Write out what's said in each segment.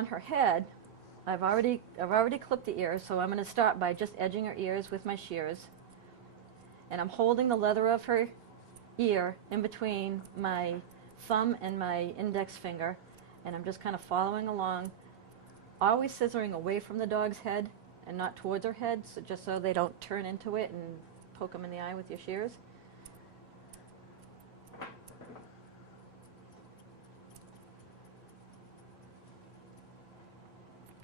on her head, I've already clipped the ears, so I'm going to start by just edging her ears with my shears. And I'm holding the leather of her ear in between my thumb and my index finger, and I'm just kind of following along, always scissoring away from the dog's head and not towards her head, so just so they don't turn into it and poke them in the eye with your shears.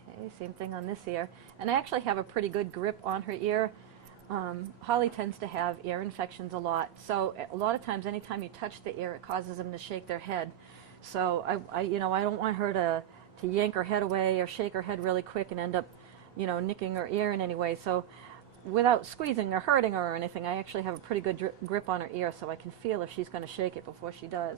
Okay, same thing on this ear. And I actually have a pretty good grip on her ear. Holly tends to have ear infections a lot, so a lot of times anytime you touch the ear, it causes them to shake their head. So I don't want her to yank her head away or shake her head really quick and end up, nicking her ear in any way. So without squeezing or hurting her or anything, I actually have a pretty good grip on her ear, so I can feel if she's going to shake it before she does.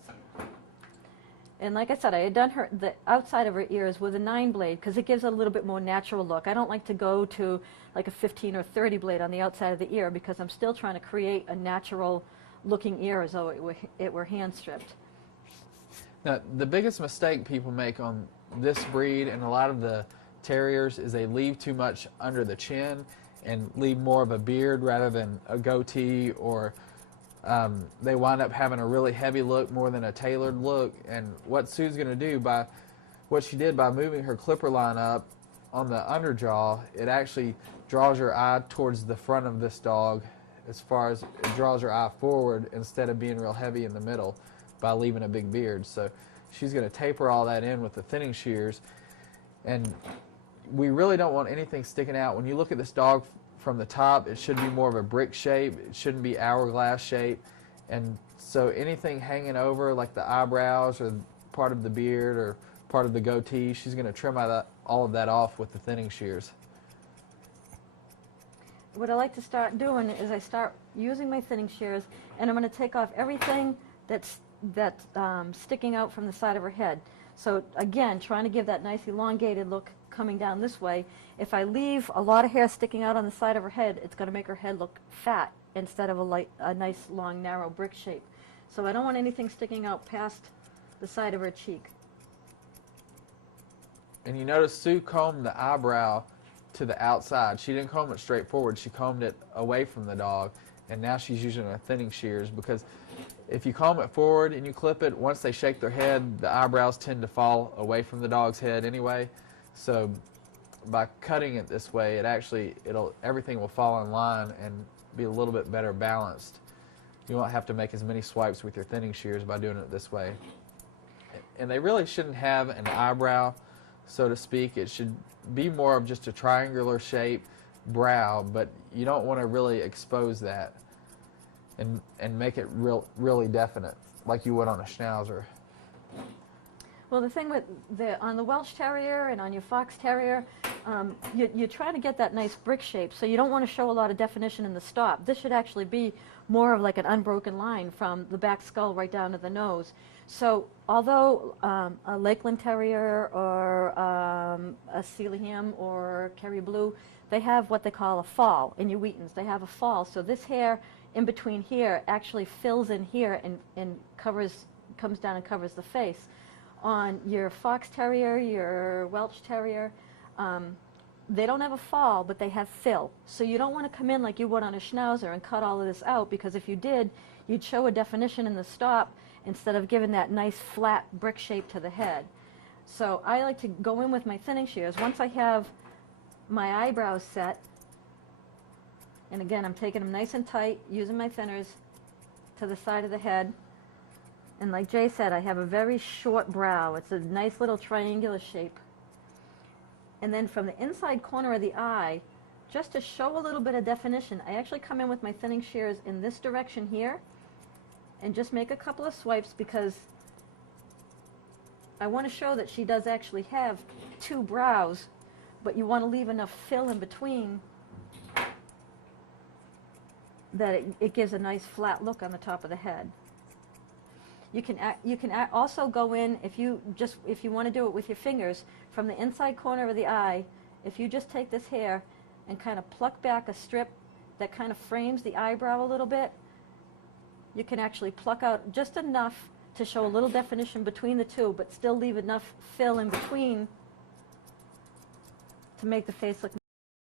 And like I said, I had done the outside of her ears with a 9 blade because it gives a little bit more natural look. I don't like to go to like a 15 or 30 blade on the outside of the ear because I'm still trying to create a natural looking ear as though it were hand stripped. Now, the biggest mistake people make on this breed and a lot of the terriers is they leave too much under the chin and leave more of a beard rather than a goatee, or they wind up having a really heavy look more than a tailored look. And what Sue's going to do by what she did by moving her clipper line up on the underjaw, it actually draws your eye towards the front of this dog, as far as it draws her eye forward instead of being real heavy in the middle by leaving a big beard. So she's going to taper all that in with the thinning shears, and we really don't want anything sticking out. When you look at this dog from the top, it should be more of a brick shape. It shouldn't be hourglass shape. And so anything hanging over, like the eyebrows or part of the beard or part of the goatee, she's going to trim all of that off with the thinning shears. What I like to start doing is I start using my thinning shears, and I'm going to take off everything that's sticking out from the side of her head. So again, trying to give that nice elongated look coming down this way. If I leave a lot of hair sticking out on the side of her head, it's going to make her head look fat instead of a nice long narrow brick shape. So I don't want anything sticking out past the side of her cheek. And you notice Sue combed the eyebrow to the outside. She didn't comb it straight forward. She combed it away from the dog, and now she's using her thinning shears, because if you comb it forward and you clip it, once they shake their head, the eyebrows tend to fall away from the dog's head anyway. So by cutting it this way, everything will fall in line and be a little bit better balanced. You won't have to make as many swipes with your thinning shears by doing it this way. And they really shouldn't have an eyebrow, so to speak. It should be more of just a triangular shape brow, but you don't want to really expose that and make it really definite like you would on a Schnauzer. Well, the thing with on the Welsh Terrier and on your Fox Terrier, you're trying to get that nice brick shape, so you don't want to show a lot of definition in the stop. This should actually be more of like an unbroken line from the back skull right down to the nose. So although a Lakeland Terrier or a Sealyham or Kerry Blue, they have what they call a fall. In your Wheatons, they have a fall. So this hair in between here actually fills in here and comes down and covers the face. On your Fox Terrier, your Welsh Terrier, they don't have a fall, but they have fill. So you don't want to come in like you would on a Schnauzer and cut all of this out, because if you did, you'd show a definition in the stop instead of giving that nice flat brick shape to the head. So I like to go in with my thinning shears. Once I have my eyebrows set, and again, I'm taking them nice and tight, using my thinners to the side of the head. And like Jay said, I have a very short brow. It's a nice little triangular shape. And then from the inside corner of the eye, just to show a little bit of definition, I actually come in with my thinning shears in this direction here and just make a couple of swipes, because I want to show that she does actually have two brows, but you want to leave enough fill in between that it gives a nice flat look on the top of the head. You can also go in, if you want to do it with your fingers, from the inside corner of the eye, if you just take this hair and kind of pluck back a strip that kind of frames the eyebrow a little bit, you can actually pluck out just enough to show a little definition between the two, but still leave enough fill in between to make the face look